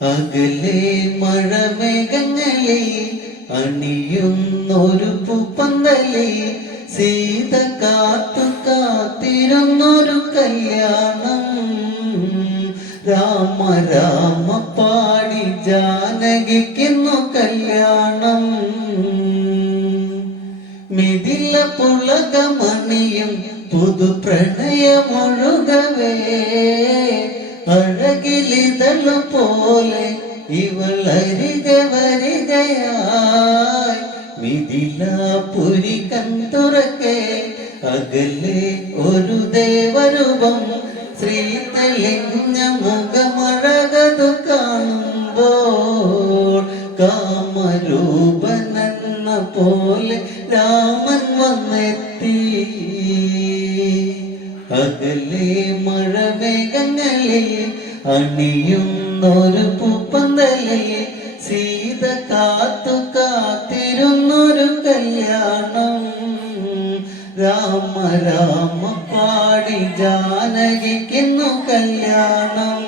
അകലെ മഴമേഘങ്ങളെ അണിയുന്നൊരു പൂപ്പന്തലെ സീത കാത്തു കാത്തിരുന്നൊരു കല്യാണം. രാമ രാമ പാടി ജാനകിക്കുന്നു കല്യാണം. മിഥില പുളകമണിയും പുതു പ്രണയമൊഴുകവേ അഴകിലിതളു പോലെ ഇവളരിക വരികയായി. മിഥിലാപുരി കൺതുറക്കെ അകലെ ഒരു ദേവരൂപം ശ്രീതെളിഞ്ഞ മുഖമഴകതു കാണുമ്പോൾ കാമരൂപനെന്ന പോലെ രാമൻ വന്നെത്തി. അകലെ മഴമേഘങ്ങളിൽ അണിയുന്നൊരു പൂപ്പന്തലെ സീത കാത്തു കാത്തിരുന്നൊരു കല്യാണം. രാമ രാമ പാടി ജാനകിക്കുന്നു കല്യാണം.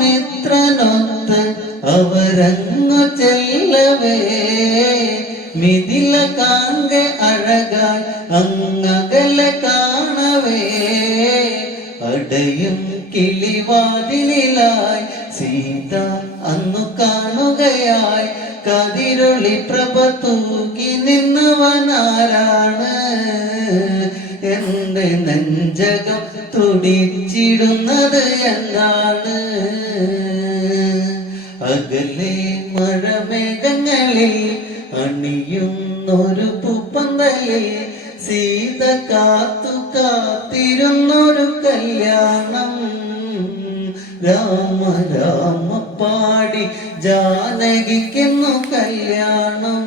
വിശ്വാമിത്രനൊത്ത് അവരങ്ങു ചെല്ലവേ മിഥില കാങ്ക അഴകാൻ അങ്ങകലെ കാണവേ അടയും കിളിവാതിലായി സീത അന്നു കാണുകയായി. കതിരൊളി പ്രഭ തൂക്കി നിന്നവനാരാണ് എന്റെ നെഞ്ചകം തുടിച്ചിടുന്നത് എന്നാണ്. അകലെ മഴമേഘങ്ങളിൽ അണിയുന്നൊരു പൂപ്പന്തലെ സീത കാത്തു കാത്തിരുന്നൊരു കല്യാണം. രാമ രാമ പാടി ജാനകിക്കുന്നു കല്യാണം.